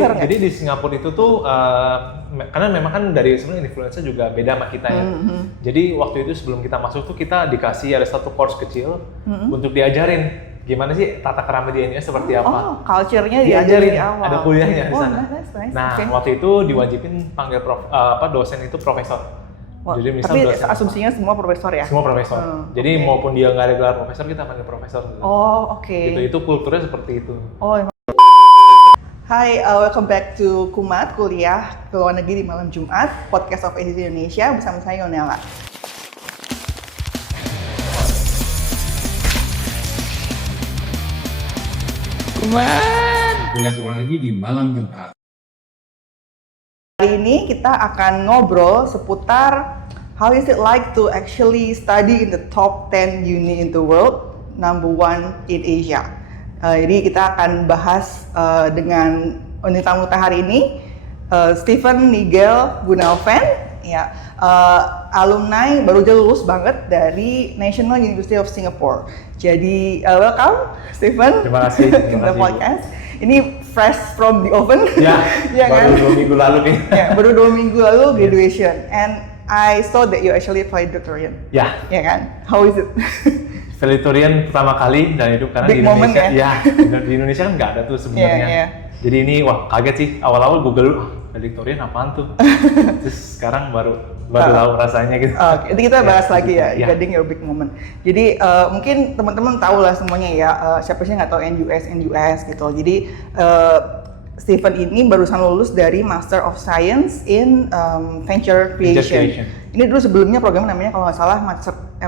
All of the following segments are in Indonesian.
jadi di Singapura itu tuh karena memang kan dari sebenarnya influencer juga beda sama kita ya. Jadi waktu itu sebelum kita masuk tuh kita dikasih ada satu course kecil untuk diajarin gimana sih tata krama di NUS seperti apa. Oh, culture-nya diajarin di awal. Ada kuliahnya di sana. Nice. Nah, waktu itu diwajibin panggil dosen itu profesor. Wah, jadi misal tapi dosen asumsinya semua profesor ya? Semua profesor. Jadi maupun dia nggak ada gelar profesor, kita panggil profesor. Gitu. Oh, oke. Itu kulturnya seperti itu. Oh, Hai, welcome back to Kumat, kuliah ke luar negeri di malam Jumat, podcast of ACC Indonesia bersama saya Yonella. Kumat, kuliah ke luar negeri di malam Jumat. Hari ini kita akan ngobrol seputar how is it like to actually study in the top 10 uni in the world, number 1 in Asia. Jadi kita akan bahas dengan tamu kita hari ini, Stephen Nigel Gunalvan, ya, alumni baru aja lulus banget dari National University of Singapore. Jadi welcome Stephen. Terima kasih. In the podcast. Ini fresh from the oven. Ya, ya baru kan? 2 minggu lalu nih. Ya, baru 2 minggu lalu graduation. And I saw that you actually valedictorian. Ya. Ya kan? How is it? Valedictorian pertama kali dalam hidup karena Big di Indonesia, moment, ya? di Indonesia kan nggak ada tuh sebenarnya. Yeah. Jadi ini wah kaget sih awal-awal Google valedictorian apaan tuh. Terus sekarang baru tahu rasanya gitu. Oke, itu kita bahas lagi ya, ya. regarding your big moment. Jadi mungkin teman-teman tahu lah semuanya ya, siapa sih nggak tahu NUS gitu. Jadi Stephen ini barusan lulus dari Master of Science in Venture Creation. Ini dulu sebelumnya programnya namanya kalau nggak salah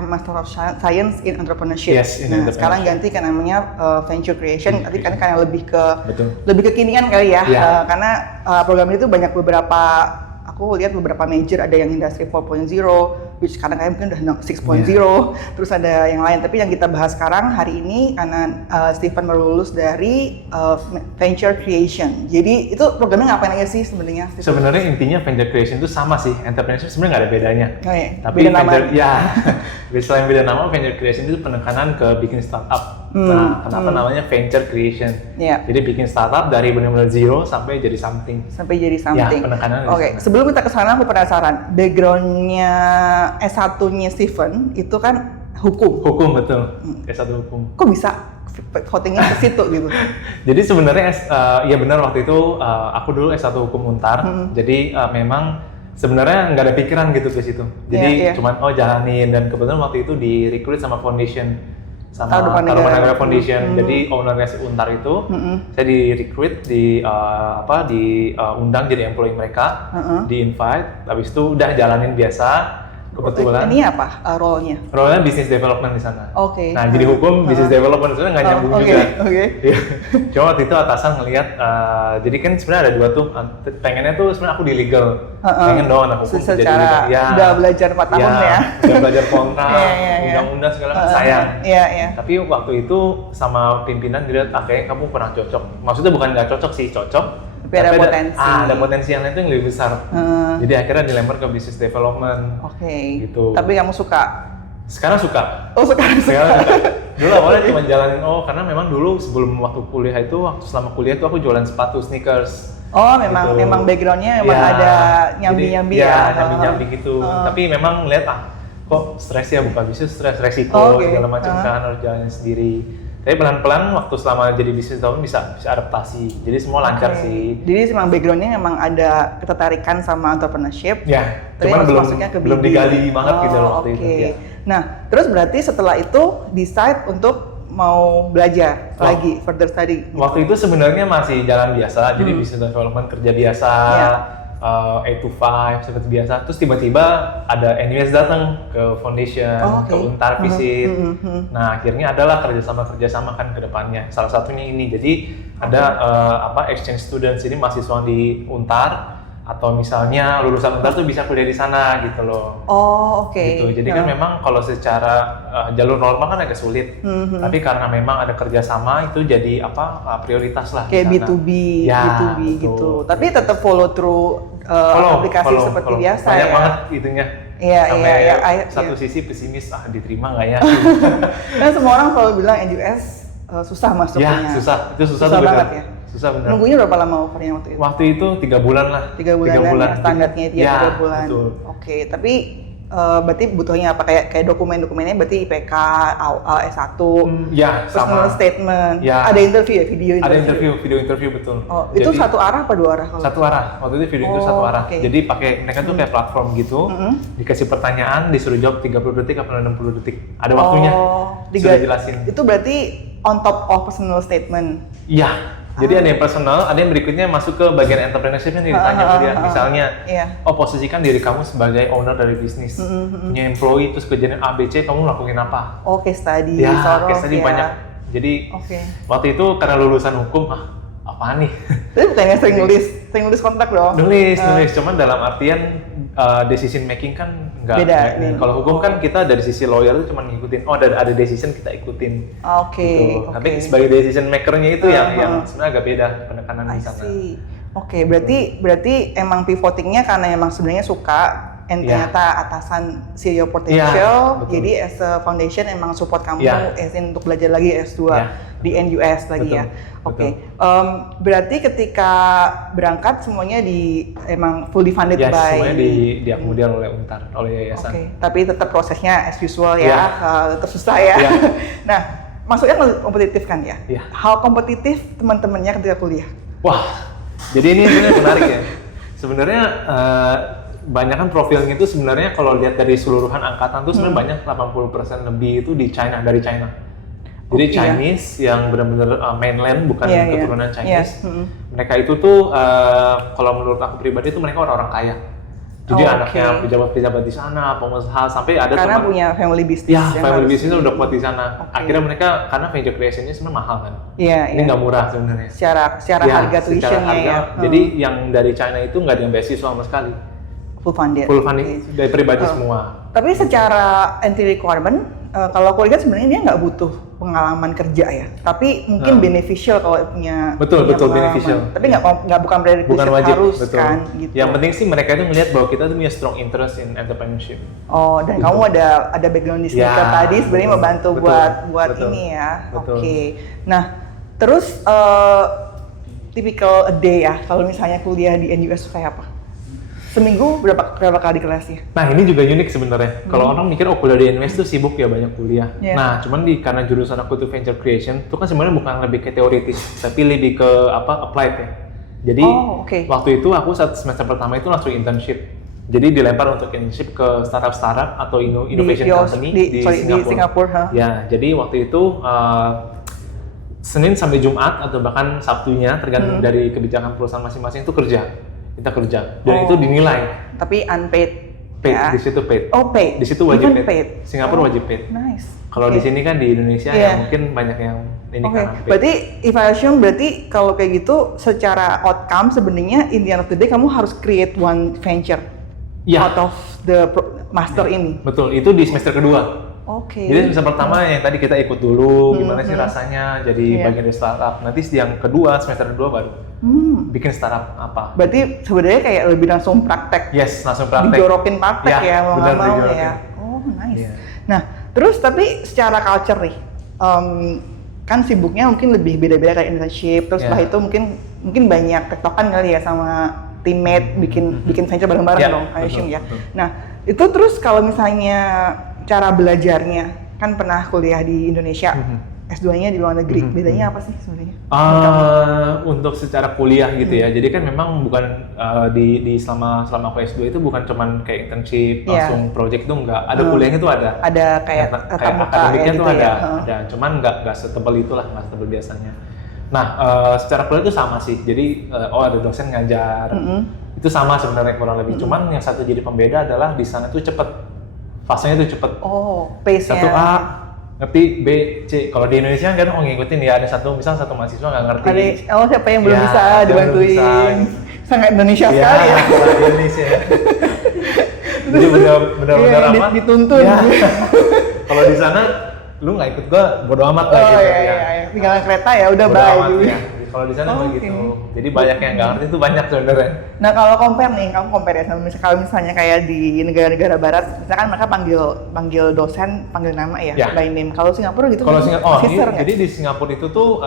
Master of Science in Entrepreneurship. Yes, in nah, sekarang ganti ke namanya Venture Creation. Tapi kan karena lebih kekinian kali ya. Karena program itu banyak aku lihat beberapa major, ada yang Industry 4.0, which sekarang kayaknya mungkin udah 6.0, terus ada yang lain. Tapi yang kita bahas sekarang hari ini karena Stephen baru lulus dari Venture Creation. Jadi itu programnya ngapain aja sih sebenarnya? Sebenarnya intinya Venture Creation itu sama sih, entrepreneurship sebenarnya nggak ada bedanya. Tapi beda nama. Selain beda nama, Venture Creation itu penekanan ke bikin startup. Nah, kenapa namanya Venture Creation? Jadi bikin startup dari benar-benar zero sampai jadi something. Ya, penekanan. Oke, sebelum kita ke sana aku penasaran, background-nya S1-nya Stephen itu kan hukum. Hukum, betul. S1 hukum. Kok bisa votingnya ke situ gitu? Jadi sebenarnya ya benar waktu itu aku dulu S1 hukum Untar. Jadi memang sebenarnya nggak ada pikiran gitu ke situ. Jadi cuman jalanin, dan kebetulan waktu itu di-recruit sama foundation. Sama Taruman Negara Foundation. Jadi ownernya si Untar itu saya di-recruit, diundang jadi employee mereka, di-invite, habis itu udah jalanin biasa. Kebetulan ini apa role-nya? Role-nya business development di sana. Oke. Nah, jadi hukum business development sebenarnya nggak nyambung juga. Oke. Cuma waktu itu atasan ngelihat, jadi kan sebenarnya ada dua tuh, pengennya tuh sebenarnya aku di legal, pengen dong anak hukum jadi legal. Udah belajar 4 tahun ya. Udah belajar kontrak, undang-undang segala kan sayang. Tapi waktu itu sama pimpinan dilihat, kayaknya kamu kurang cocok. Maksudnya bukan nggak cocok sih, cocok. Tapi ada potensi. Ada potensi yang lain tuh yang lebih besar. Jadi akhirnya dilempar ke business development. Oke. Gitu. Tapi kamu suka? Sekarang suka. Oh, sekarang suka. Dulu awalnya cuma jalanin, karena memang dulu sebelum waktu kuliah itu, selama kuliah itu aku jualan sepatu sneakers. Oh, memang background-nya memang ada nyambi-nyambi ya. Nyambi-nyambi gitu. Tapi memang lihat kok stres ya, bukan bisnis stres, resiko segala macam kan, harus jalanin sendiri. Tapi pelan-pelan waktu selama jadi bisnis tahun bisa adaptasi, jadi semua lancar sih. Jadi memang background-nya memang ada ketertarikan sama entrepreneurship. Ya, cuman belum digali banget gitu waktu itu. Ya. Nah, terus berarti setelah itu decide untuk mau belajar lagi, further study. Gitu. Waktu itu sebenarnya masih jalan biasa, jadi business development kerja biasa. 8 to 5 seperti biasa, terus tiba-tiba ada NUS datang ke foundation, ke Untar visit. Nah, akhirnya adalah kerjasama kan ke depannya. Salah satunya ini, jadi ada exchange students, ini mahasiswa di Untar atau misalnya lulusan Untar tuh bisa kuliah di sana gitu loh. Gitu. Jadi kan memang kalau secara jalur normal kan agak sulit. Tapi karena memang ada kerjasama itu jadi prioritas lah. Kayak B2B, B2B gitu. Tapi tetap follow through aplikasi seperti biasa banyak ya. Banget itunya. Iya. Satu sisi pesimis, diterima nggak ya? Kan semua orang selalu bilang NUS susah masuknya. Ya, susah. Itu susah tuh banget ya. susah benar. Nunggunya berapa lama offernya waktu itu? Waktu itu 3 bulan lah. 3 bulan ya, standarnya dia ya, 3 bulan. Betul. Oke, tapi berarti butuhnya apa? Kayak dokumen-dokumennya berarti IPK, S1, ya, personal sama. statement. Ya. Ada interview ya, video interview? Ada video interview betul. Oh, itu jadi, satu arah apa 2 arah? Satu arah. Waktu itu video itu satu arah. Okay. Jadi mereka tuh kayak platform gitu, dikasih pertanyaan, disuruh jawab 30 detik atau 60 detik. Ada waktunya. Sudah jelasin. Itu berarti on top of personal statement. Iya. Jadi ada yang personal, ada yang berikutnya masuk ke bagian entrepreneurship yang ditanya ke dia. Misalnya, posisikan diri kamu sebagai owner dari bisnis, punya employee, terus kerjaan A, B, C, kamu ngelakuin apa? Case study, ya, case study banyak. Jadi waktu itu karena lulusan hukum, apaan nih? Tapi bukannya sering nulis kontrak dong? Nulis, cuman dalam artian decision making kan enggak. Beda. Kalau hukum kan kita dari sisi lawyer itu cuma ngikutin, ada decision kita ikutin. Gitu. Tapi sebagai decision makernya itu yang sebenarnya agak beda penekanan di sana. Oke, berarti emang pivotingnya karena emang sebenarnya suka, ternyata atasan see your potential, jadi as a foundation emang support kamu as in untuk belajar lagi S2 di NUS lagi. Betul. Ya. Oke. Berarti ketika berangkat semuanya emang fully funded by. Semuanya diakomodir oleh Untar, oleh yayasan. Oke. Tapi tetap prosesnya as usual tetap susah ya. Nah, maksudnya kompetitif kan ya? How kompetitif teman-temannya ketika kuliah? Wah, jadi ini sebenarnya menarik ya. Sebenarnya banyak kan profilnya itu sebenarnya kalau lihat dari seluruhan angkatan tuh sebenarnya banyak 80% lebih itu dari China. Jadi Chinese yang benar-benar mainland bukan keturunan Chinese. Mereka itu tuh kalau menurut aku pribadi itu mereka orang-orang kaya. Jadi anaknya pejabat-pejabat di sana, pengusaha sampai ada karena punya family business. Family business udah kuat di sana. Akhirnya mereka karena venture creation-nya sebenarnya mahal kan. Ini nggak murah sebenarnya. Secara harga tuition-nya ya. Jadi yang dari China itu nggak ada yang beasiswa sama sekali. Full funded dari pribadi semua. Tapi secara entry requirement, kalau aku lihat sebenarnya dia nggak butuh pengalaman kerja ya, tapi mungkin beneficial kalau punya betul beneficial. Tapi bukan bukan wajib, harus betul. Kan gitu. Yang penting sih mereka itu melihat bahwa kita tuh punya strong interest in entrepreneurship. Dan kamu ada background di sneaker tadi sebenarnya membantu buat ini ya. Oke. Nah, terus typical a day ya kalau misalnya kuliah di NUS kayak apa? Seminggu berapa kali kelasnya? Nah ini juga unik sebenarnya. Kalau orang mikir kuliah di NUS tuh sibuk ya banyak kuliah. Nah cuman karena jurusan aku tuh venture creation, itu kan sebenarnya bukan lebih ke teoritis, tapi lebih ke applied ya. Jadi waktu itu aku semester pertama itu langsung internship. Jadi dilempar untuk internship ke startup atau innovation company di Singapura. Ya jadi waktu itu Senin sampai Jumat atau bahkan Sabtunya tergantung dari kebijakan perusahaan masing-masing itu kita kerja dan itu dinilai. Tapi unpaid. Di situ paid. Paid. Di situ wajib paid. Singapura wajib paid. Nice. Kalau di sini kan di Indonesia ya mungkin banyak yang ini kan unpaid. Berarti if I assume berarti kalau kayak gitu secara outcome sebenarnya in the end of the day kamu harus create one venture out of the master ini. Betul. Itu di semester kedua. Jadi semester pertama yang tadi kita ikut dulu gimana sih rasanya jadi bagian dari startup. Nanti yang kedua semester kedua baru bikin startup apa. Berarti sebenarnya kayak lebih langsung praktek. Langsung praktek. Dijorokin praktek mau nggak mau ya. Nice. Nah terus tapi secara culture nih, kan sibuknya mungkin lebih beda-beda kayak internship. Terus setelah itu mungkin banyak tektokan kali ya sama teammate bikin venture bareng-bareng dong, I assume ya. Nah itu terus kalau misalnya cara belajarnya kan pernah kuliah di Indonesia, S2-nya di luar negeri, bedanya apa sih sebenarnya? Untuk secara kuliah gitu ya, jadi kan memang bukan di selama aku S2 itu bukan cuman kayak internship langsung project itu enggak, ada kuliahnya tuh ada. Ada kayak akademiknya tuh gitu ada, cuman enggak setebal itulah, nggak setebal biasanya. Nah, secara kuliah itu sama sih, jadi ada dosen ngajar, itu sama sebenarnya kurang lebih, cuman yang satu jadi pembeda adalah di sana tuh cepet. Fasenya tuh cepet. Pace-nya. 1A, ngerti, B, C. Kalau di Indonesia kan ngikutin ya ada satu mahasiswa nggak ngerti. Siapa yang belum bisa dibantuin. Sangat Indonesia sekali ya. Indonesia. Jadi benar-benar apa? Dituntun. Kalau di sana, lu nggak ikut gua bodo amat lah gitu. Tinggal kereta ya udah bye. Kalau di sana Oke. begitu. Jadi banyak yang nggak ngerti itu banyak sebenarnya. Nah kalau kamu compare ya sama kalau misalnya kayak di negara-negara barat, misalkan mereka panggil dosen, panggil nama ya, Ya. by name. Kalau Singapura gitu Kalau Singapura, sister nggak? jadi di Singapura itu tuh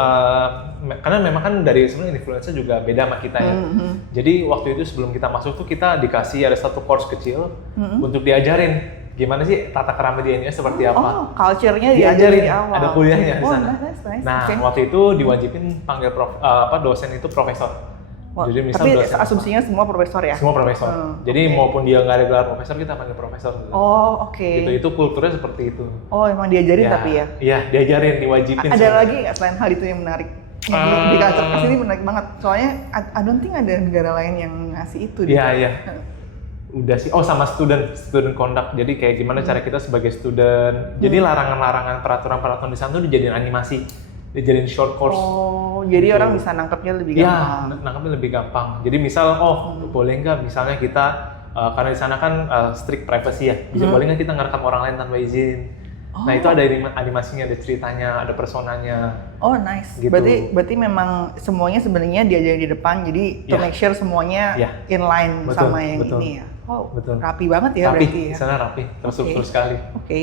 karena memang kan dari sebenarnya influencer juga beda sama kita ya. Jadi waktu itu sebelum kita masuk tuh kita dikasih ada satu course kecil untuk diajarin gimana sih tata krama di NUS seperti apa. Oh, culture-nya Diajarin, dari awal. ada kuliahnya di Oh, sana. nice. Nah, Okay. waktu itu diwajibin panggil dosen itu profesor. Wah, Jadi misal tapi dosen asumsinya semua profesor ya? semua profesor. Jadi oke. maupun dia nggak ada gelar profesor, kita panggil profesor. Gitu. Oh, oke. Itu kulturnya seperti itu. Oh, emang diajarin tapi ya? Iya, diajarin, diwajibin. Ada sebenarnya. lagi nggak selain hal itu yang menarik? Di culture class ini menarik banget. Soalnya I don't think ada negara lain yang ngasih itu. Iya. Udah sih. Oh, sama student conduct. Jadi kayak gimana cara kita sebagai student. Jadi larangan-larangan peraturan-peraturan di sana tuh dijadiin animasi, dijadiin short course. Oh, jadi Gitu. orang bisa nangkepnya lebih Iya, gampang. nangkapnya lebih gampang. Jadi misal, boleh nggak misalnya kita, karena di sana kan strict privacy ya, boleh nggak kita ngerekam orang lain tanpa izin? Nah itu ada animasinya, ada ceritanya, ada personanya. Oh, nice. Gitu. Berarti memang semuanya sebenarnya diajarin di depan, jadi to Ya. make sure semuanya Ya. in line Betul, sama yang betul. ini ya. Oh, Betul. rapi banget ya Rapi, berarti di ya. sana rapi, terstruktur Oke. sekali. Oke.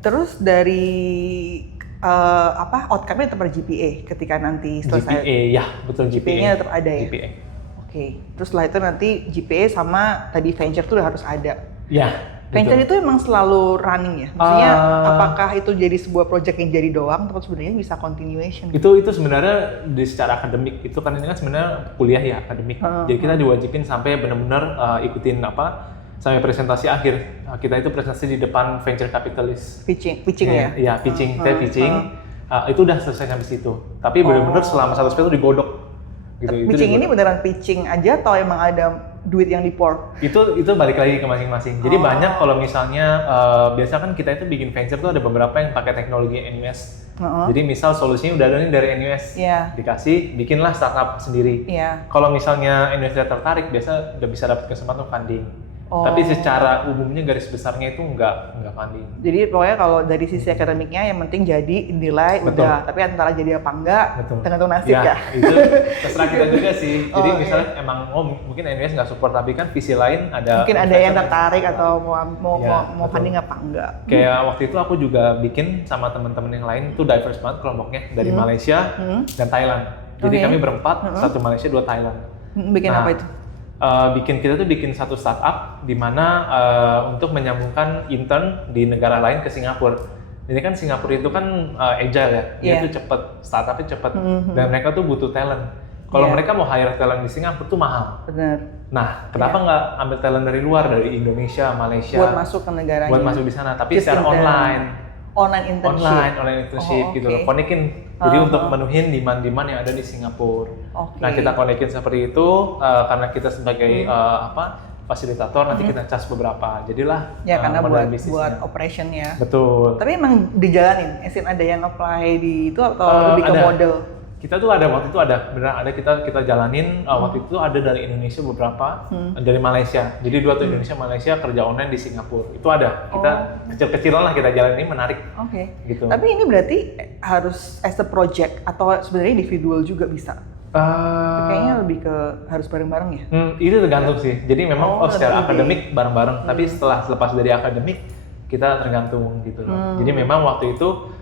Terus dari outcome-nya tetap ada GPA ketika nanti selesai. GPA, ya betul GPA. GPA-nya tetap ada ya? GPA. Oke. Terus setelah itu nanti GPA sama tadi venture tuh udah harus ada. Ya. Venture betul. itu emang selalu running ya? Maksudnya Ah. apakah itu jadi sebuah project yang jadi doang atau sebenarnya bisa continuation? Itu sebenarnya di secara akademik itu kan ini kan sebenarnya kuliah ya akademik. Jadi kita diwajibin sampai benar-benar ikutin sampai presentasi akhir. Kita itu presentasi di depan venture capitalist. Pitching ya? Iya, pitching. Kita pitching. Itu udah selesai sampai situ. Tapi benar-benar selama 1 semester itu digodok. Gitu. Pitching ini beneran pitching aja atau emang ada duit yang di-pour? Itu balik lagi ke masing-masing. Jadi banyak kalau misalnya biasa kan kita itu bikin venture tuh ada beberapa yang pakai teknologi NUS. Jadi misal solusinya udah ada nih dari NUS. Iya. Dikasih, bikinlah startup sendiri. Iya. Kalau misalnya NUS udah tertarik, biasa udah bisa dapat kesempatan funding. Tapi secara umumnya garis besarnya itu nggak funding. Jadi pokoknya kalau dari sisi akademiknya yang penting jadi nilai Betul. udah, tapi antara jadi apa enggak Betul. tergantung nasib ya. Itu terserah kita juga sih. Jadi Oh, misalnya emang mungkin NUS nggak support, tapi kan visi lain ada. Mungkin ada yang tertarik atau mau betul. funding apa enggak. Kayak waktu itu aku juga bikin sama teman-teman yang lain itu diverse banget kelompoknya dari Malaysia dan Thailand. Jadi Oke. kami berempat, satu Malaysia, 2 Thailand. Bikin Nah, apa itu? kita tuh bikin satu startup di mana untuk menyambungkan intern di negara lain ke Singapura. Ini kan Singapura itu kan agile ya, dia Iya. tuh cepet, startupnya cepet, dan mereka tuh butuh talent. Kalau Iya. mereka mau hire talent di Singapura tuh mahal. Benar. Nah, kenapa nggak ambil talent dari luar, dari Indonesia, Malaysia, Buat masuk ke negaranya. buat masuk di sana, tapi Just secara intern. online. Online internship. Online internship Oh, gitu oke. loh, konekin. Jadi untuk menuhin demand-demand yang ada di Singapura. Oke. Nah kita konekin seperti itu karena kita sebagai fasilitator nanti kita cas beberapa. Jadilah Ya karena model buat bisnisnya. operation ya. Betul. Tapi emang dijalanin, ada yang apply di itu atau lebih ke ada. model? Kita tuh waktu itu beneran ada kita jalanin waktu itu ada dari Indonesia beberapa, dari Malaysia. Jadi 2 tuh Indonesia, Malaysia kerja online di Singapura. Itu ada. Kita kecil-kecilan lah kita jalanin, menarik. Oke. Gitu. Tapi ini berarti harus as a project atau sebenarnya individual juga bisa? Kayaknya lebih ke harus bareng-bareng ya? Itu tergantung sih. Jadi memang secara tergantung akademik bareng-bareng. Tapi setelah lepas dari akademik kita tergantung gitu loh. Jadi memang waktu itu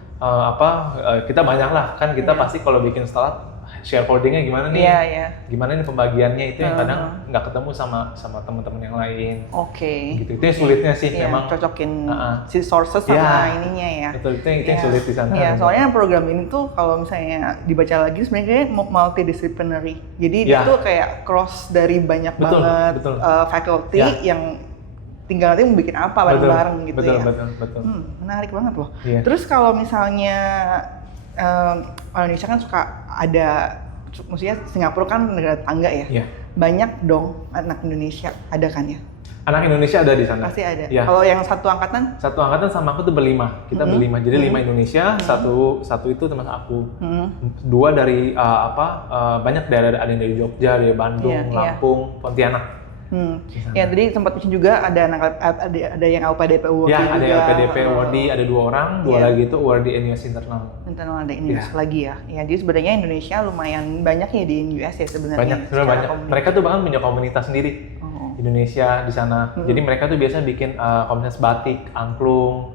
kita banyak lah kan kita pasti kalau bikin startup shareholdingnya gimana nih? Iya. Gimana nih pembagiannya itu yang kadang nggak ketemu sama teman-teman yang lain. Oke. Gitu. Itu yang sulitnya sih Iya, memang. cocokin si sources sama Iya. ininya ya. Betul, itu yang sulit di sana. Iya, soalnya program ini tuh kalau misalnya dibaca lagi sebenarnya multidisciplinary. Jadi dia Iya. tuh kayak cross dari banyak Betul, banget betul. faculty Iya. yang tinggal nanti mau bikin apa bareng-bareng gitu betul, ya. Betul. Menarik banget loh. Iya. Terus kalau misalnya orang Indonesia kan suka ada, maksudnya Singapura kan negara tetangga ya. Iya. Banyak dong anak Indonesia, ada kan ya? Anak Indonesia ada di sana. Pasti ada. Iya. Kalau yang satu angkatan? Satu angkatan sama aku tuh berlima. Kita berlima. Jadi 5 Indonesia, satu itu termasuk aku. 2 dari banyak daerah, ada yang dari Jogja, dari Bandung, Iya, iya. Lampung, Pontianak. Ya, tadi sempat mention juga ada yang LPDP award ya, juga. ada LPDP award, ada 2 orang, 2 lagi itu award di NUS internal. Internal ada NUS lagi ya. Ya, jadi sebenarnya Indonesia lumayan banyak ya di NUS ya sebenarnya. Banyak. Mereka tuh bahkan punya komunitas sendiri. Indonesia di sana. Jadi mereka tuh biasa bikin komunitas batik, angklung.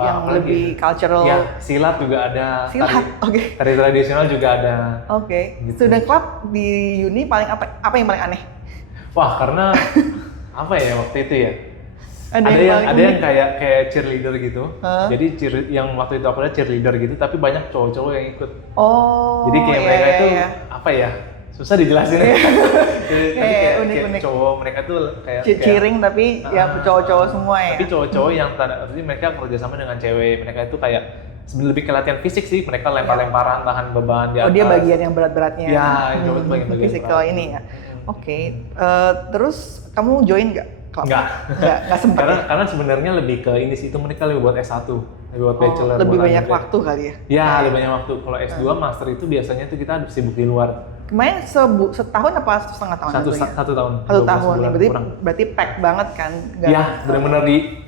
Yang lebih cultural. Ya, silat juga ada. Silat, Tari tradisional juga ada. Gitu. Student club di Uni paling apa yang paling aneh? Wah, karena apa ya waktu itu ya? Ada yang kayak cheerleader gitu. Jadi yang waktu itu aku lihat cheerleader gitu, tapi banyak cowok-cowok yang ikut. Jadi kayak mereka itu apa ya? Susah dijelasin. Kayak unik-unik. Cowok mereka tuh kayak cheering tapi ya cowok-cowok semua ya. Tapi cowok-cowok yang artinya mereka kerjasama dengan cewek. Mereka itu kayak sebenarnya lebih ke latihan fisik sih. Mereka lempar-lemparan, tahan beban di atas. Dia bagian yang berat-beratnya. Ya, itu bagian physical berat. Ini ya. Terus kamu join nggak? Nggak sempat. Karena sebenarnya lebih ke ini sih, itu mereka lebih buat S1, lebih buat bachelor. Lebih banyak waktu kali ya? Ya, lebih banyak waktu. Kalau S2 master itu biasanya tuh kita sibuk di luar. Kemarin setahun apa setengah tahun? Satu tahun. 1 tahun. Berarti pack banget kan? Iya, benar-benar di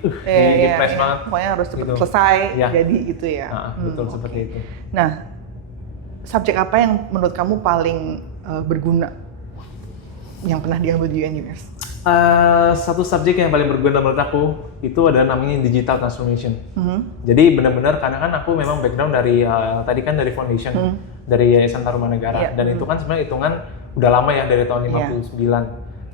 press banget. Pokoknya harus cepat selesai, jadi gitu ya. Betul seperti itu. Nah, subjek apa yang menurut kamu paling berguna yang pernah diambil di NUS? Satu subjek yang paling berguna menurut aku itu adalah namanya digital transformation. Jadi benar-benar karena kan aku memang background dari tadi kan dari foundation, dari Yayasan Tarumanegara, dan itu kan sebenarnya hitungan udah lama ya dari tahun 59.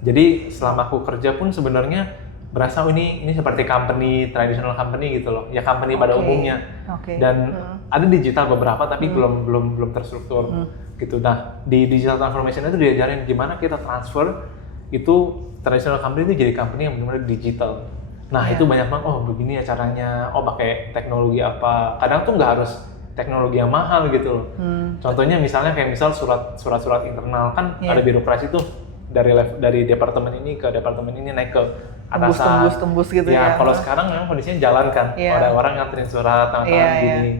Jadi selama aku kerja pun sebenarnya berasa ini seperti company, traditional company gitu loh, ya company pada umumnya. Dan ada digital beberapa tapi belum terstruktur gitu. Nah di digital transformation itu diajarin gimana kita transfer itu traditional company itu jadi company yang benar-benar digital. Nah itu banyak banget, begini ya caranya, pakai teknologi apa. Kadang tuh nggak harus teknologi yang mahal gitu loh. Contohnya misalnya kayak surat-surat internal kan ada birokrasi tuh dari departemen ini ke departemen ini naik ke atasan. Tembus gitu ya. Kalau sekarang memang kondisinya jalan kan, ada orang nganterin surat, tangan gini.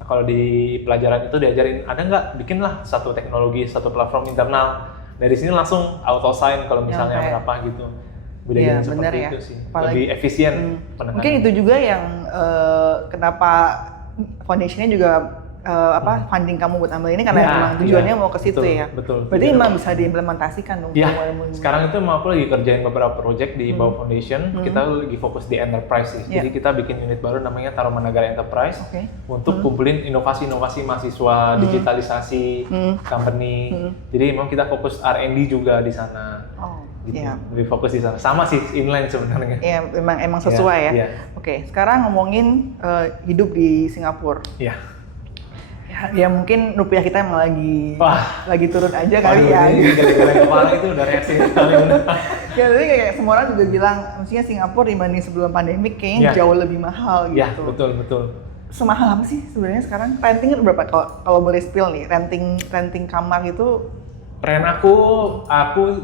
Nah, kalau di pelajaran itu diajarin, ada nggak bikinlah satu teknologi, satu platform internal. Dari sini langsung auto sign kalau misalnya berapa gitu. Budaya seperti itu sih. Lebih efisien penanganan. Mungkin itu juga yang kenapa foundationnya juga funding kamu buat ambil ini karena memang tujuannya mau ke situ ya. Betul. Berarti memang bisa diimplementasikan dong. Sekarang itu aku lagi kerjain beberapa project di bawah foundation. Kita lagi fokus di enterprise sih. Jadi kita bikin unit baru namanya Tarumanegara Enterprise untuk kumpulin inovasi-inovasi mahasiswa, digitalisasi company. Jadi memang kita fokus R&D juga di sana. Gitu. Lebih fokus di sana. Sama sih inline sebenarnya. Iya, emang sesuai ya. Oke, sekarang ngomongin hidup di Singapura. Ya mungkin rupiah kita emang lagi turun aja kali ya. Gara-gara kemarin itu udah reaksi kali bener. Ya tapi kayak semua orang juga bilang, maksudnya Singapura dibanding sebelum pandemik kayaknya jauh lebih mahal gitu. Ya betul. Semahal apa sih sebenarnya sekarang? Rentingnya berapa kalau boleh spill nih? Renting kamar gitu? Rent aku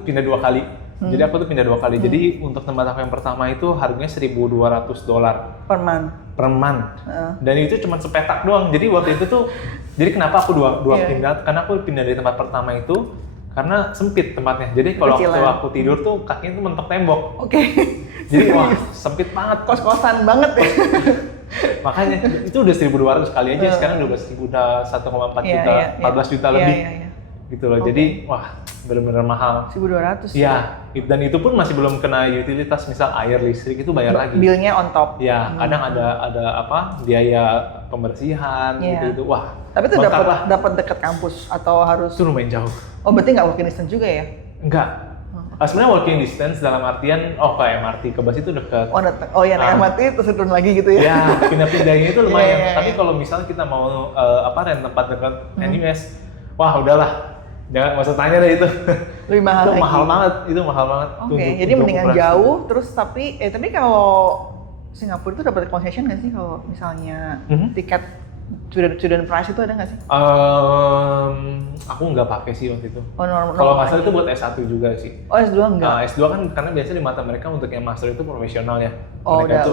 pindah 2 kali. Jadi aku tuh pindah 2 kali. Jadi untuk tempat aku yang pertama itu harganya $1.200 per month. Dan itu cuma sepetak doang. Jadi waktu itu tuh, jadi kenapa aku dua pindah? Karena aku pindah dari tempat pertama itu karena sempit tempatnya. Jadi kalau waktu aku tidur tuh kakinya tuh mentok tembok. Jadi sempit banget. Kos-kosan banget ya. Makanya itu udah 1.200 kali aja. Sekarang udah 1,4 juta, 14 juta lebih. Gitu loh. Jadi benar-benar mahal. 1.200. Iya. Dan itu pun masih belum kena utilitas, misal air, listrik itu bayar lagi. Bilnya on top. Ya, kadang ada biaya pembersihan gitu. Wah. Tapi itu dapat dekat kampus atau harus? Itu lumayan jauh. Berarti nggak walking distance juga ya? Enggak. Sebenarnya walking distance dalam artian ke MRT ke bus itu dekat. Naik MRT terus turun lagi gitu ya? Ya, pindah-pindahnya itu lumayan. Tapi kalau misalnya kita mau rent tempat dekat NUS, udahlah. Jangan, nggak usah tanya deh itu. Lebih mahal lagi. Itu mahal banget. Jadi mendingan jauh, terus tapi kalau Singapura itu dapat concession nggak sih kalau misalnya tiket student price itu ada nggak sih? Aku nggak pakai sih waktu itu. Kalau nggak salah itu buat S1 juga sih. S2 enggak? S2 kan karena biasanya di mata mereka untuk yang master itu profesional ya. Mereka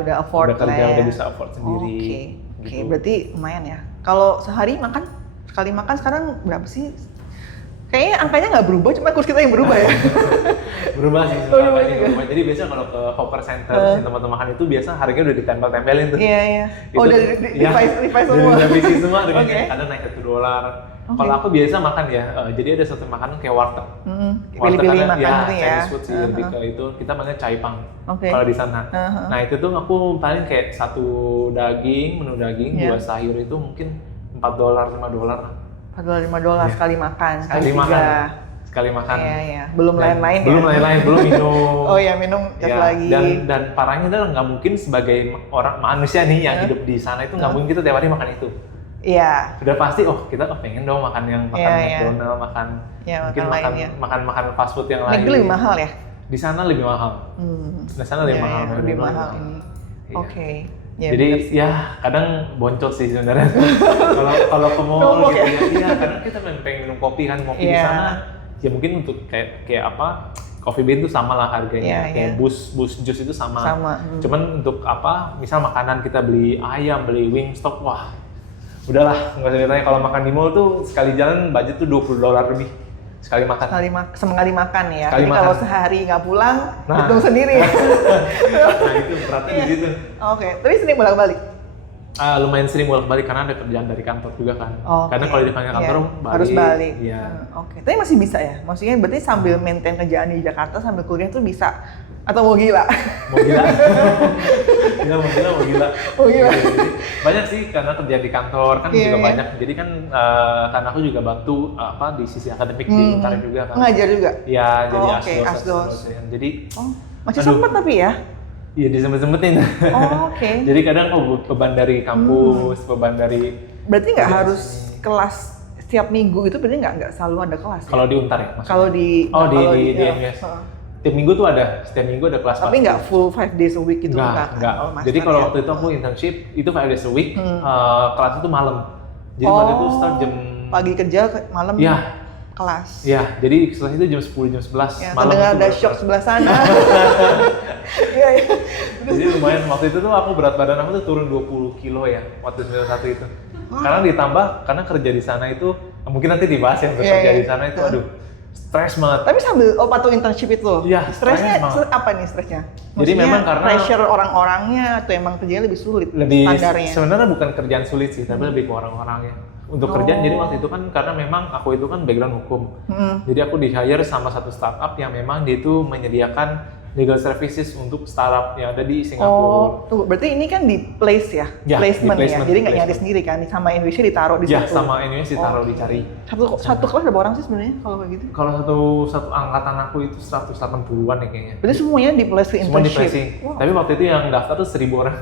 udah afford udah kerja, lah ya. udah bisa afford sendiri. Oke, berarti lumayan ya. Kalau sekali makan sekarang berapa sih? Kayaknya angkanya nggak berubah, cuma kurs kita yang berubah ya. Berubah sih. Berubah juga. Berubah. Jadi biasa kalau ke hawker center di tempat makan itu biasa harganya udah ditempel-tempelin tuh. Iya, iya. Oh, udah revise semua. Udah revisi semua harganya. Oke. Kadang naik ke $2. Oke. Kalau aku biasa makan ya, jadi ada satu makanan kayak warteg. Pilih-pilih makan gitu ya. Chinese food sih lebih ke itu. Kita manggilnya caipang. Oke. Kalau di sana. Nah itu tuh aku paling kayak satu menu daging, dua sayur itu mungkin $4, $5 lah. $4, $5 sekali makan. Sekali makan. Iya. Belum lain-lain ya. Belum lain-lain, belum minum. Oh ya, minum lagi. Dan parahnya adalah nggak mungkin sebagai orang manusia nih yang hidup di sana itu nggak mungkin kita tiap hari makan itu. Iya. Sudah pasti, kita pengen dong makan McDonald, mungkin makan fast food yang lain. Lebih mahal ya? Di sana lebih mahal. Di sana lebih mahal. Lebih mahal ini. Iya. Oke. Ya, jadi ya kadang boncos sih sebenarnya. Kalau ke mall gitu ya, kadang kita pengen minum kopi kan, kopi di sana ya mungkin untuk kayak apa, Coffee Bean itu sama lah harganya, kayak bus jus itu sama. Cuman untuk apa, misal makanan kita beli ayam, beli Wingstop, wah udahlah nggak usah ditanya. Kalau makan di mall tuh sekali jalan budget tuh $20 lebih sekali makan. Sekali makan ya. Sekali jadi makan. kalau sehari nggak pulang, hitung sendiri. Nah itu beratnya di situ. Oke, tapi sering bolak-balik. Lumayan sering bolak-balik karena ada kerjaan dari kantor juga kan. Karena kalau di kantor harus balik. Iya. Oke, tapi masih bisa ya. Maksudnya berarti sambil maintain kerjaan di Jakarta sambil kuliah tuh bisa, atau mau gila? Mau gila. Mau gila. Banyak sih karena kerja di kantor kan juga banyak. Jadi kan karena aku juga bantu di sisi akademik di Untar juga kan. Ngajar juga? Iya, jadi asdos. Jadi masih sempat tapi ya? Iya, disempet-sempetin. Oke. Jadi kadang beban dari kampus, beban dari. Berarti nggak harus kelas setiap minggu itu, berarti nggak selalu ada kelas? Kalau di Untar ya maksudnya? Kalau di NUS. Tiap minggu tuh ada, setiap minggu ada kelas. Tapi nggak full 5 days a week gitu? Nggak. Jadi kalau waktu itu aku internship, itu 5 days a week, kelas itu malam. Jadi waktu itu start jam. Pagi kerja, malam kelas. Iya, jadi kelas itu jam 10, jam 11 malam. Terdengar ada shock sebelah sana. Iya. Jadi lumayan, waktu itu tuh aku berat badan aku tuh turun 20 kilo ya, waktu semester 1 itu. Karena ditambah, karena kerja di sana itu, mungkin nanti dibahas ya, kerja di sana itu, aduh, stres banget. Tapi sambil waktu internship itu, stresnya apa nih stresnya? Jadi memang karena pressure orang-orangnya atau emang kerjanya lebih sulit standarnya? Sebenarnya bukan kerjaan sulit sih, tapi lebih ke orang-orangnya. Untuk kerjaan, jadi waktu itu kan karena memang aku itu kan background hukum. Jadi aku di-hire sama satu startup yang memang dia itu menyediakan legal services untuk startup yang ada di Singapura. Tuh, berarti ini kan di place ya? Placement ya? Jadi nggak nyari sendiri kan? Sama Indonesia ditaruh di situ? Ya, sama Indonesia ditaruh dicari. Satu kelas berapa orang sih sebenarnya kalau kayak gitu? Kalau satu angkatan aku itu 180-an ya kayaknya. Berarti semuanya di place internship? Semua di placing. Tapi waktu itu yang daftar tuh 1.000 orang.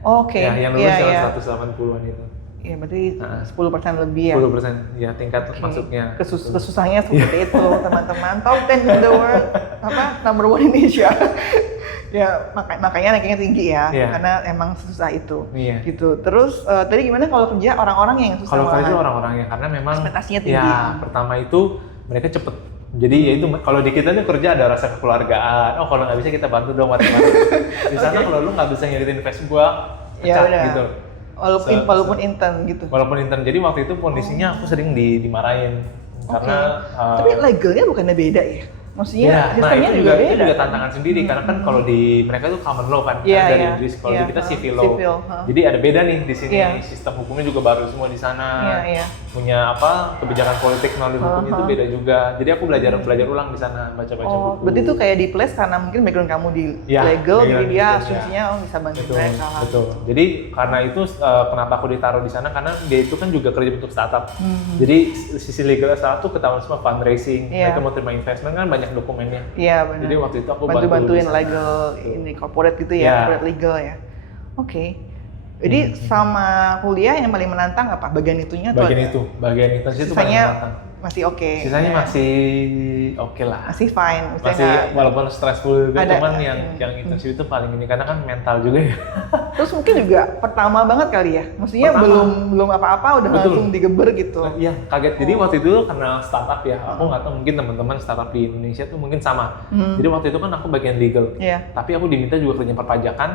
Oke. Ya, yang lulus 180-an itu. Iya, berarti 10% lebih ya? 10%, ya tingkat masuknya. Kesusahnya seperti itu, teman-teman. Top 10 in the world, number 1 Indonesia. Ya, makanya rankingnya tinggi ya, karena emang susah itu. Gitu. Terus, tadi gimana kalau kerja orang-orang yang susah? Kalau kerja orang-orangnya, karena memang ekspektasinya tinggi. Ya, pertama itu mereka cepet. Jadi ya itu, kalau di kita tuh kerja ada rasa kekeluargaan. Kalau nggak bisa kita bantu dong matematik. Di sana kalau lu nggak bisa ngiritin Facebook, pecah gitu. Walaupun intern gitu. Walaupun intern. Jadi waktu itu kondisinya aku sering dimarahin karena. Tapi legalnya bukannya beda ya? Maksudnya sistemnya itu juga beda. Itu juga tantangan sendiri karena kan kalau di mereka itu common law kan dari Inggris. Kalau di kita civil law. Jadi ada beda nih di sini. Sistem hukumnya juga baru semua di sana. Punya kebijakan politik melalui hukum itu beda juga. Jadi aku belajar ulang di sana, baca-baca buku. Berarti itu kayak di place karena mungkin background kamu di legal, jadi dia asumsinya bisa bantu mereka. Betul. Jadi karena itu kenapa aku ditaruh di sana, karena dia itu kan juga kerja untuk startup. Jadi sisi legal startup tuh ketahuan semua fundraising, mereka mau terima investment kan banyak dokumennya. Iya benar. Jadi waktu itu aku bantuin legal ini corporate gitu ya, corporate legal ya. Oke. Jadi sama kuliah yang paling menantang apa? Bagian itunya atau? Bagian internship itu paling menantang. Masih oke. Sisanya masih oke lah. Masih fine. Masih walaupun stressful juga, cuman yang internship itu paling ini karena kan mental juga ya. Terus mungkin juga pertama banget kali ya. Maksudnya belum apa-apa udah langsung digeber gitu. Iya, kaget. Jadi waktu itu karena startup ya. Aku nggak tahu mungkin teman-teman startup di Indonesia tuh mungkin sama. Jadi waktu itu kan aku bagian legal. Tapi aku diminta juga kerja perpajakan,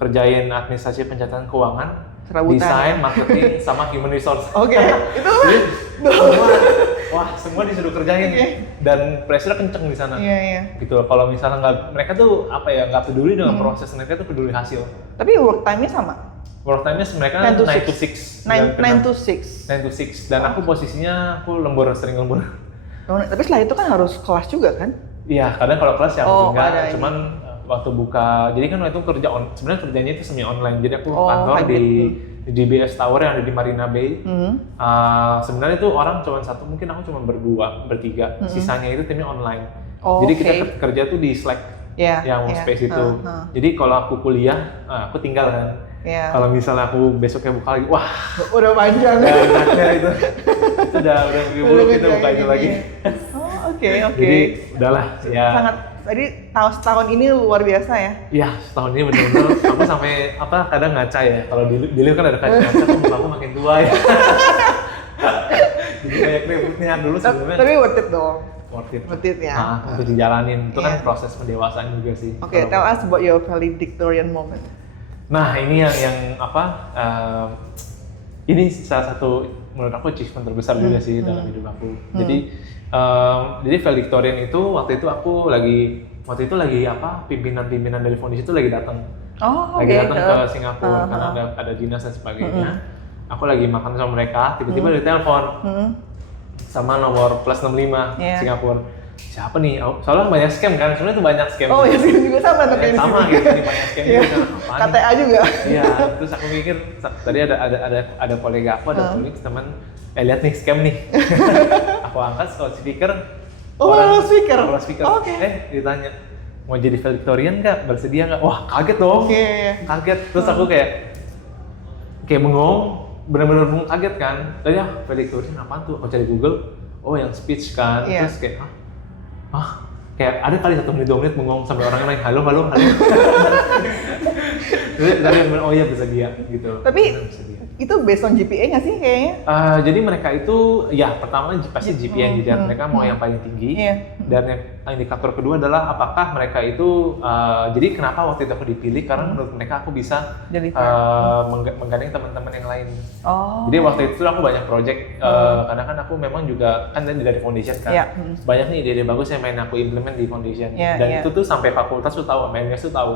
kerjain administrasi pencatatan keuangan, desain, marketing, sama human resource. Oke, itu wah semua disuruh kerjain dan pressure kenceng di sana. Iya. Gitu. Kalau misalnya mereka tuh nggak peduli dengan proses, mereka tuh peduli hasil. Tapi work time-nya sama? Work time-nya mereka 9 to 6. 9 to 6. 9 to 6 dan aku posisinya sering lembur. Tapi setelah itu kan harus kelas juga kan? Iya, kadang kalau kelas ya enggak, cuman waktu buka, jadi kan waktu itu sebenarnya kerjanya itu semi online, jadi aku kantor di DBS Tower yang ada di Marina Bay. Sebenarnya itu orang cuma satu, mungkin aku cuma bertiga, sisanya itu timnya online. Jadi kita kerja tuh di Slack, yang workspace itu. Jadi kalau aku kuliah, aku tinggal kan. Kalau misalnya aku besoknya buka lagi, wah udah panjang. Itu udah buruk kita buka itu lagi. Oke. Jadi udahlah ya. Sangat. Jadi setahun ini luar biasa ya? Iya, setahun ini benar-benar aku sampai kadang ngaca ya. Kalau dulu kan ada kaca, kok aku makin tua ya. Jadi kayak ributnya dulu sebelumnya. Tapi worth it dong. Worth it ya. Untuk dijalanin itu kan proses pendewasaan juga sih. Oke, tell us about your valedictorian moment. Nah, ini yang ini salah satu menurut aku achievement terbesar juga sih dalam hidup aku. Jadi valedictorian itu waktu itu lagi pimpinan dari foundation itu lagi datang. Lagi datang ke Singapura karena ada dinas dan sebagainya. Aku lagi makan sama mereka, tiba-tiba ditelepon sama nomor plus 65 Singapura. Siapa nih? Soalnya banyak scam kan, sebenarnya itu banyak scam. Oh ya, juga sama tapi sama gitu, banyak scam juga. KTA juga. Iya, terus aku mikir tadi ada kolega aku, ada teman, lihat nih scam nih. Aku angkat speaker. Speaker. Ditanya, mau jadi valedictorian nggak? Bersedia nggak? Wah, kaget dong. Kaget. Terus aku kayak bengong, benar-benar kaget kan. Tadi valedictorian apaan tuh? Aku cari Google. Oh, yang speech kan. Terus kayak kayak ada kali 1 menit 2 menit bengong sampai orang lain halo. Terus tadi oh iya bersedia gitu. Tapi itu based on GPA nggak sih kayaknya? Jadi mereka itu ya pertama pasti GPA yang dilihat, mereka mau yang paling tinggi. Dan yang indikator kedua adalah apakah mereka itu jadi kenapa waktu itu aku dipilih karena menurut mereka aku bisa menggandeng teman-teman yang lain. Jadi waktu itu aku banyak project karena kan aku memang juga kan dari foundation kan. Banyak nih ide-ide bagus yang main aku implement di foundation. Dan itu tuh sampai fakultas tuh tahu, MNS tuh tahu.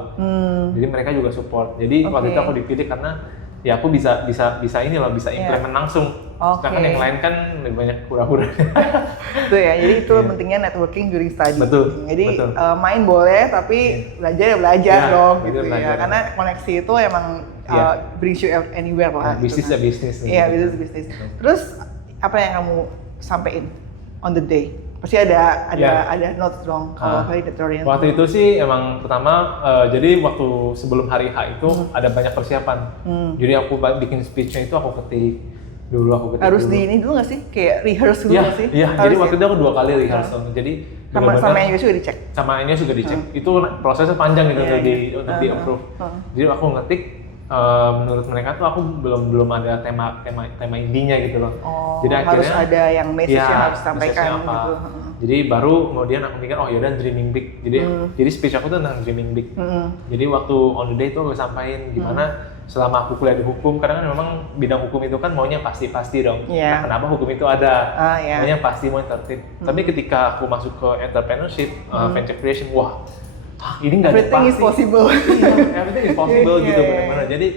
Jadi mereka juga support. Jadi waktu itu aku dipilih karena ya aku bisa implement langsung. Sedangkan yang lain kan lebih banyak hura-hura. Itu ya, jadi itu pentingnya networking during study. Betul. Jadi main boleh tapi belajar dong gitu ya. Karena koneksi itu emang brings you anywhere lah. Bisnis ya bisnis. Iya, bisnis. Terus apa yang kamu sampein on the day? Pasti ada notes dong kalau valedictorian. Waktu itu sih emang pertama jadi waktu sebelum hari H itu ada banyak persiapan. Jadi aku bikin speech-nya itu aku ketik dulu. Harus di ini dulu nggak sih? Kayak rehearse dulu nggak sih? Iya, jadi waktu itu aku 2 kali rehearsal. Jadi sama yang juga dicek. Sama ini juga dicek. Itu prosesnya panjang gitu untuk di approve. Jadi aku ngetik menurut mereka tuh aku belum ada tema intinya gitu loh. Jadi harus akhirnya ada yang message yang harus disampaikan gitu. Jadi baru kemudian aku mikir yaudah dreaming big. Jadi speech aku tuh tentang dreaming big. Jadi waktu on the day itu aku sampaikan gimana selama aku kuliah di hukum, karena kan memang bidang hukum itu kan maunya pasti dong. Nah, kenapa hukum itu ada? Maunya pasti, mau tertib. Tapi ketika aku masuk ke entrepreneurship, venture creation, wah, ini nggak ada pasti. Everything is possible. Everything is possible gitu benar-benar. Jadi,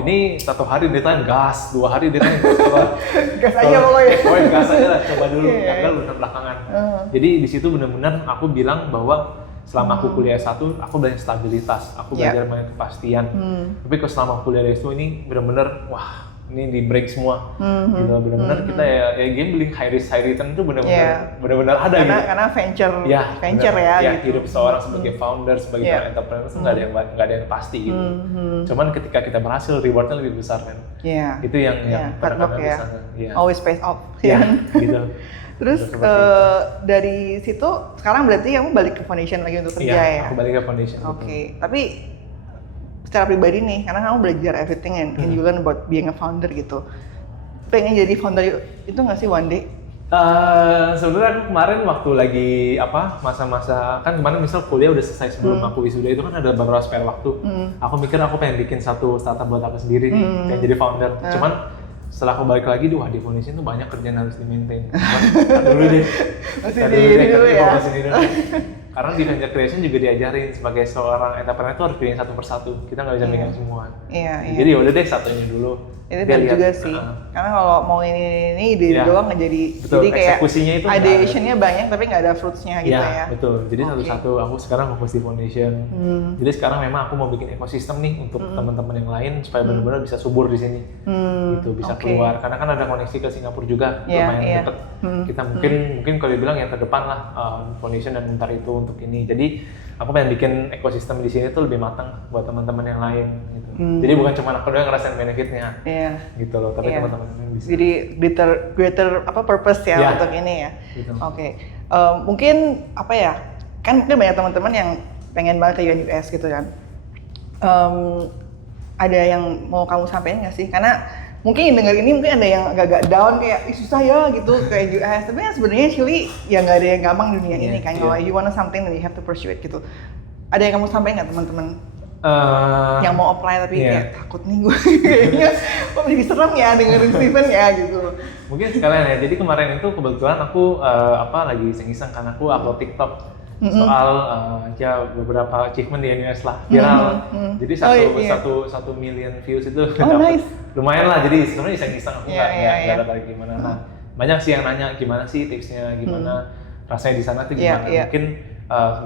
ini 1 hari deadline gas, 2 hari deadline gas aja pokoknya. Gas aja lah, coba dulu, gagal urusan belakangan. Jadi di situ benar-benar aku bilang bahwa selama aku kuliah S1, aku belajar stabilitas, aku belajar banyak kepastian. Tapi kalau selama aku kuliah S2 ini benar-benar, wah, ini di break semua. Gitu, benar-benar kita ya gambling high risk high return itu benar-benar ada gitu. Karena venture gitu. Hidup seorang sebagai founder, sebagai entrepreneur itu nggak ada yang pasti gitu. Cuman ketika kita berhasil, rewardnya lebih besar kan. Itu yang kadang-kadang bisa. Always pays off. Gitu. Terus dari situ sekarang berarti kamu balik ke foundation lagi untuk kerja ya? Aku balik ke foundation. Oke. Tapi secara pribadi nih, karena kamu belajar everything and you learn about being a founder gitu. Pengen jadi founder itu nggak sih one day? Sebenarnya kemarin waktu lagi masa-masa kan kemarin misal kuliah udah selesai sebelum aku wisuda itu kan ada beberapa spare waktu. Aku mikir aku pengen bikin satu startup buat aku sendiri nih, pengen jadi founder. Cuman setelah aku balik lagi, di foundation tuh banyak kerjaan harus di-maintain. Dulu deh. Masih dulu ya. Masih di dulu. Karena di venture creation juga diajarin sebagai seorang entrepreneur itu harus pilih satu persatu. Kita nggak bisa megang semua. Iya. Jadi udah deh satunya dulu. Itu benar juga sih. Karena kalau mau ini ide doang nggak jadi. Betul, jadi kayak eksekusinya itu ideation-nya banyak tapi nggak ada fruits-nya gitu ya. Betul. Jadi satu-satu aku sekarang fokus di foundation. Jadi sekarang memang aku mau bikin ekosistem nih untuk teman-teman yang lain supaya benar-benar bisa subur di sini. Gitu, bisa keluar. Karena kan ada koneksi ke Singapura juga, lumayan dekat. Kita mungkin kalau dibilang yang terdepan lah foundation dan Untar itu untuk ini. Jadi aku pengen bikin ekosistem di sini tuh lebih matang buat teman-teman yang lain gitu. Jadi bukan cuma aku doang ngerasain benefitnya. Gitu loh, tapi teman-teman bisa. Jadi greater purpose ya untuk ini ya. Gitu. Oke. Mungkin apa ya? Kan mungkin banyak teman-teman yang pengen banget ke US gitu kan. Ada yang mau kamu sampaikan nggak sih? Karena mungkin yang denger ini mungkin ada yang agak-agak down kayak susah ya gitu kayak US. Tapi kan sebenarnya actually ya nggak ada yang gampang di dunia ini kan. Kalau you want something then you have to pursue it gitu. Ada yang kamu sampaikan nggak teman-teman? Yang mau apply tapi kayak takut nih gue kayaknya kok jadi serem ya dengerin Steven ya gitu. Mungkin sekalian ya. Jadi kemarin itu kebetulan aku lagi iseng-iseng karena aku upload TikTok soal beberapa achievement di NUS lah viral. Jadi satu million views itu nice. Lumayan lah. Jadi sebenarnya iseng-iseng aku nggak ada gimana. Nah banyak sih yang nanya gimana sih tipsnya, gimana rasanya di sana tuh gimana.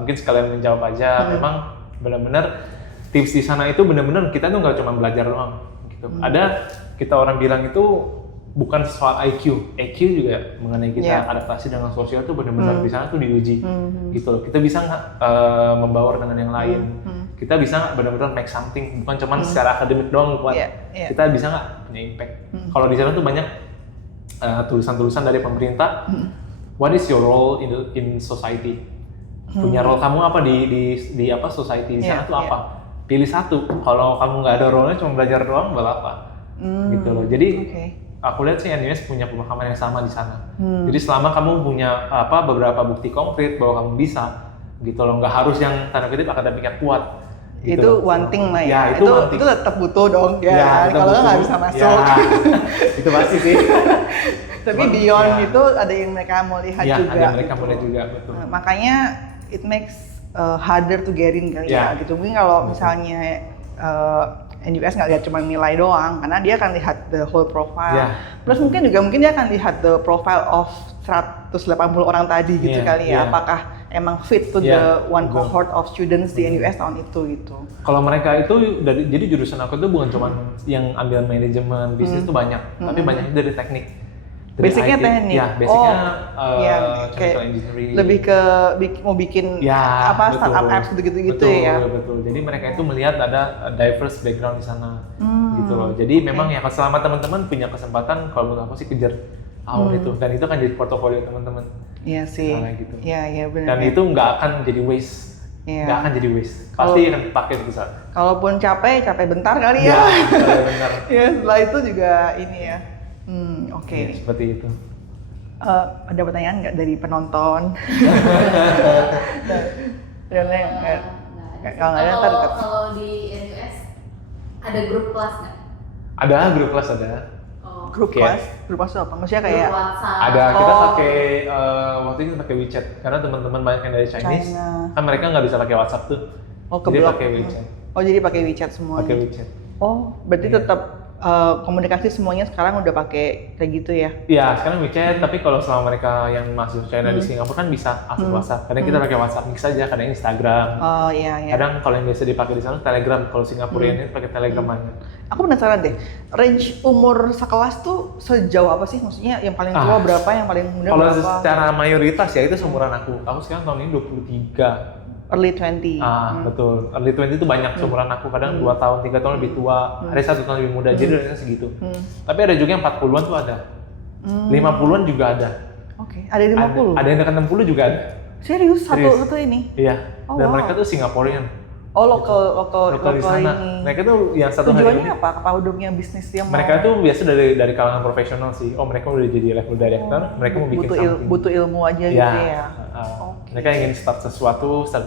Mungkin sekalian menjawab aja. Memang benar-benar tips di sana itu benar-benar kita tuh nggak cuma belajar doang gitu. Ada kita orang bilang itu bukan soal IQ juga mengenai kita adaptasi dengan sosial tuh benar-benar di sana tuh diuji gitu loh. Kita bisa nggak membaur dengan yang lain, kita bisa nggak benar-benar make something, bukan cuma secara akademik doang buat kita bisa nggak punya impact. Kalau di sana tuh banyak tulisan-tulisan dari pemerintah, what is your role in society, punya role kamu apa di apa society di sana tuh apa. Pilih satu, kalau kamu nggak ada role-nya cuma belajar doang, buat apa? Gitu loh. Jadi aku lihat sih NUS punya pemahaman yang sama di sana. Jadi selama kamu punya beberapa bukti konkret bahwa kamu bisa, gitu loh, nggak harus yang tanda kutip akademik yang kuat. Gitu itu loh. one thing lah ya. Itu tetap butuh dong ya. Kalau nggak bisa masuk. Itu pasti sih. Tapi beyond itu ada yang mereka mau lihat juga. Ada yang mereka mau lihat juga, betul. Makanya it makes harder to get in kali ya gitu. Mungkin kalau misalnya NUS nggak lihat cuma nilai doang, karena dia akan lihat the whole profile. Plus mungkin dia akan lihat the profile of 180 orang tadi gitu kali ya. Apakah emang fit to the one cohort of students di NUS tahun itu gitu. Kalau mereka itu jadi jurusan aku tuh bukan cuma yang ambil manajemen bisnis tuh banyak, tapi banyaknya dari teknik. Basicnya teknik. Ya, basicnya chemical engineering. Lebih ke mau bikin startup apps gitu-gitu ya. Betul. Jadi mereka itu melihat ada diverse background di sana, gitu loh. Jadi memang ya selama teman-teman punya kesempatan, kalau menurut aku sih kejar itu, dan itu kan jadi portofolio teman-teman. Iya sih. Gitu. Iya benar. Dan itu nggak akan jadi waste. Nggak akan jadi waste. Pasti akan dipakai besar. Kalaupun capek bentar kali ya. Capek bentar. Ya setelah itu juga ini ya. Oke. Ya, seperti itu. Ada pertanyaan nggak dari penonton? Kalau nggak ada, kalau di NUS ada grup kelas nggak? Ada grup kelas ada. Grup kelas itu apa? Maksudnya kayak ada kita pakai waktu itu pakai WeChat karena teman-teman banyak yang dari Chinese kan mereka nggak bisa pakai WhatsApp tuh. Jadi pakai WeChat. Jadi pakai WeChat semua. Pakai WeChat. Berarti tetap komunikasi semuanya sekarang udah pakai kayak gitu ya? Iya, sekarang WeChat, tapi kalau selama mereka yang masuk China di Singapura kan bisa akses WhatsApp. Kadang kita pakai WhatsApp mix aja, kadang Instagram. Kadang kalau yang biasa dipakai di sana Telegram, kalau Singapurian ini pakai Telegram aja. Aku penasaran deh, range umur sekelas tuh sejauh apa sih? Maksudnya yang paling tua berapa, yang paling muda berapa? Kalau secara mayoritas ya itu seumuran aku. Aku sekarang tahun ini 23. Early 20. Betul. Early 20 itu banyak seumuran aku, kadang 2 tahun, 3 tahun lebih tua, ada 1 tahun lebih muda, jadi udah segitu. Tapi ada juga yang 40-an tuh ada. 50-an juga ada. Oke, ada 50? Ada yang dekat 60 juga ada. Serius? Satu ini? Iya. Dan mereka tuh Singaporean. Lokal di sana. Ini. Mereka tuh yang satu hari ini. Tujuannya apa udah punya bisnis yang mereka tuh biasa dari kalangan profesional sih. Mereka udah jadi level director, mereka mau bikin something. Butuh ilmu aja gitu ya. Mereka ingin start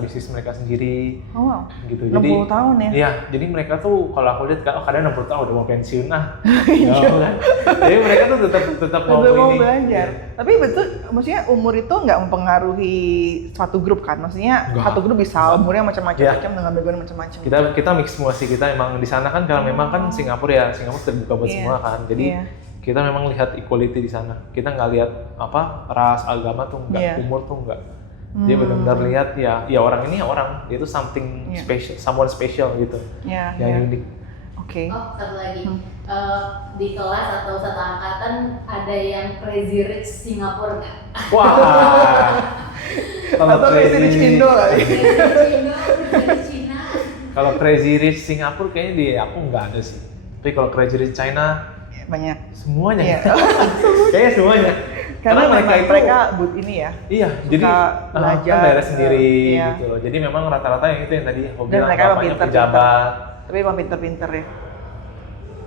bisnis mereka sendiri. Oh wow. Gitu. 60 Jadi, tahun ya? Iya, jadi mereka tuh kalau aku lihat kadang 60 tahun udah mau pensiun kan. Jadi mereka tuh tetap mau belajar. Tapi betul, maksudnya umur itu nggak mempengaruhi suatu grup kan? Maksudnya satu grup bisa umurnya macam-macam dengan background macam-macam. Kita mix semua sih, kita emang di sana kan karena memang kan Singapura terbuka buat semua kan. Jadi kita memang lihat equality di sana. Kita nggak lihat ras, agama tuh nggak, umur tuh nggak. Dia benar-benar lihat ya orang ini orang, dia itu something special, someone special gitu, yang unik. Oke. Oh, satu lagi. Di kelas atau satu angkatan ada yang crazy rich Singapura nggak? Wah. Atau crazy rich Indo kali. Cina. Kalau crazy rich Singapura kayaknya aku nggak ada sih. Tapi kalau crazy rich China banyak. Semuanya. Kayaknya semuanya. Karena mereka but ini ya. Iya, jadi belajar kan daerah sendiri gitu loh. Jadi memang rata-rata yang itu yang tadi aku bilang, mereka bapaknya pejabat. Tapi emang pinter-pinter ya.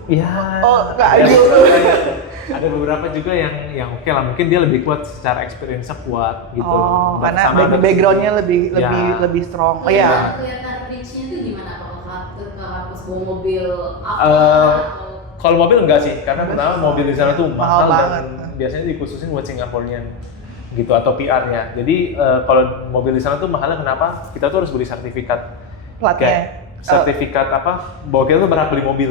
Iya. Oh, nggak adil. Ada beberapa juga yang oke lah, mungkin dia lebih kuat secara experience-nya kuat gitu. Oh, karena background-nya lebih strong. Oh iya. Kelihatan rich-nya itu gimana? Apakah ke kampus bawa mobil apa? Kalau mobil enggak sih, karena pertama mobil di sana tuh mahal banget. Dan biasanya dikhususin buat Singaporean gitu atau PR ya. Jadi kalau mobil di sana tuh mahalnya kenapa? Kita tuh harus beli sertifikat. Platnya. Kayak sertifikat bahwa kita tuh berhak beli mobil.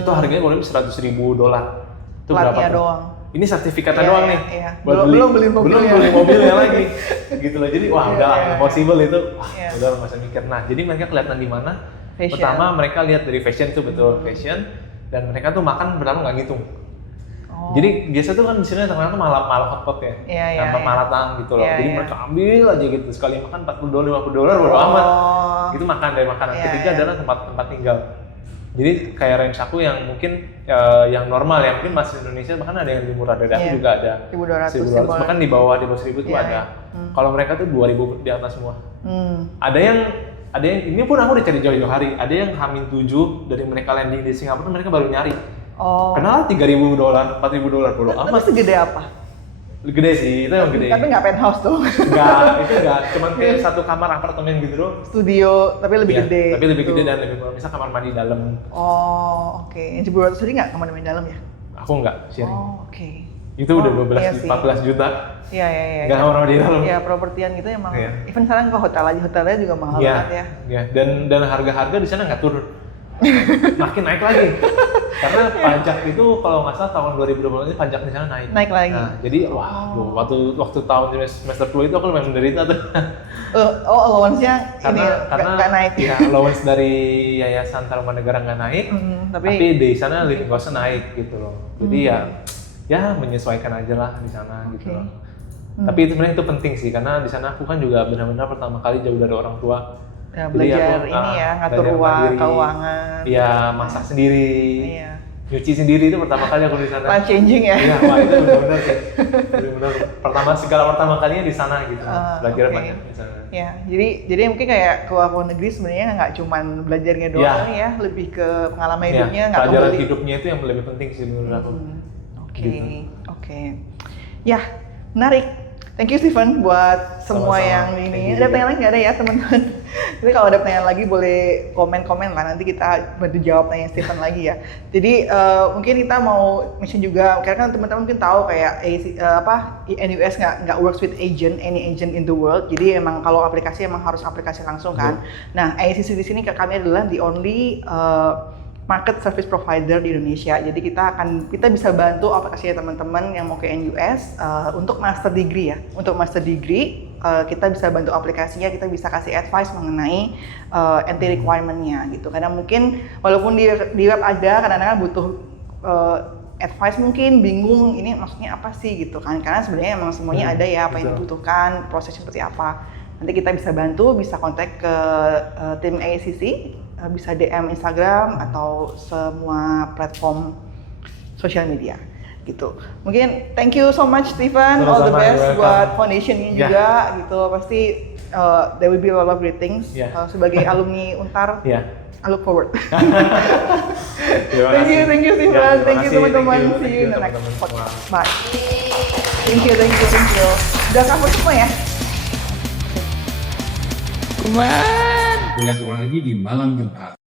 Itu harganya kurang lebih $100,000. Itu platnya berapa? doang. Ini sertifikatnya doang nih. Iya. Belum beli mobilnya lagi. Gitu loh. Jadi udah impossible itu. Udah nggak usah mikir. Nah, jadi mereka kelihatan di mana? Fashion. Pertama mereka lihat dari fashion tuh betul fashion, dan mereka tuh makan pertama nggak ngitung. Jadi biasa tuh kan di sini terkenal tuh malah hotpot ya, tanpa malatang gitu loh. Jadi mereka ambil aja gitu, sekali makan $40, $50 baru amat. Gitu makan dari makanan. Ketiga adalah tempat tinggal. Jadi kayak range aku yang mungkin yang normal ya, mungkin masih Indonesia bahkan ada yang lebih murah dari aku juga ada. 1.200 bahkan di bawah 1.000 tuh ada. Kalau mereka tuh 2.000 di atas semua. Ada yang ini pun aku udah cari jauh-jauh hari. Ada yang H-7 dari mereka landing di Singapura mereka baru nyari. Kenal $3.000, $4.000 bro. Tapi segede apa? Gede sih, itu yang gede. Tapi nggak penthouse tuh. Enggak, cuman kayak satu kamar apartemen gitu loh. Studio, tapi lebih gede. Tapi lebih gede dan lebih murah. Misal kamar mandi dalam. Oh, oke. Yang 1.200 tadi nggak kamar mandi dalam ya? Aku nggak sharing. Oh, oke. Itu udah 14 juta. Iya. Nggak kamar mandi dalam. Iya, propertian gitu emang. Even sekarang ke hotelnya juga mahal banget ya. Iya, dan harga-harga di sana nggak turun. Makin naik lagi. Karena pajak itu kalau nggak salah tahun 2020 ini pajak di sana naik. Naik lagi. Nah, jadi waktu tahun semester 2 itu aku lumayan menderita tuh. Allowance-nya ini nggak naik. Iya, allowance dari Yayasan Taruman Negara nggak naik. Tapi di sana living cost-nya naik gitu loh. Jadi ya menyesuaikan aja lah di sana gitu loh. Tapi itu sebenarnya itu penting sih karena di sana aku kan juga benar-benar pertama kali jauh dari orang tua. Ya, belajar ngatur uang, keuangan. Iya, masak sendiri. Iya. Nyuci sendiri itu pertama kali aku di sana. Life changing ya. Iya, wah itu benar-benar sih. Benar-benar pertama kalinya di sana gitu. Belajar banyak di sana. Ya, jadi mungkin kayak ke luar negeri sebenarnya nggak cuma belajarnya doang ya, lebih ke pengalaman hidupnya. Pelajaran hidupnya itu yang lebih penting sih menurut aku. Oke. Ya, menarik. Thank you Steven buat semua yang ini. Ada pertanyaan lagi nggak ada ya teman-teman? Tapi kalau ada pertanyaan lagi boleh komen lah. Nanti kita bantu jawab tanya Steven lagi ya. Jadi mungkin kita mau mention juga karena kan teman-teman mungkin tahu kayak NUS nggak works with any agent in the world. Jadi emang kalau aplikasi emang harus aplikasi langsung kan. Nah ACC di sini kami adalah the only market service provider di Indonesia. Jadi kita bisa bantu aplikasinya teman-teman yang mau ke NUS untuk master degree ya. Untuk master degree kita bisa bantu aplikasinya, kita bisa kasih advice mengenai NT requirement-nya gitu. Karena mungkin walaupun di web ada kadang-kadang butuh advice mungkin bingung ini maksudnya apa sih gitu kan. Karena sebenarnya emang semuanya ada ya apa yang dibutuhkan, prosesnya seperti apa. Nanti kita bisa bantu, bisa kontak ke tim ACC, bisa DM Instagram atau semua platform sosial media gitu. Mungkin thank you so much Steven, all the best buat foundationnya juga gitu. Pasti there will be a lot of great things. Sebagai alumni Untar, I look forward. Thank you Steven, thank you teman-teman. See you in the next podcast. Bye. Thank you. Udah cover semua ya? Kuliah keuangan lagi di Malang Jumat.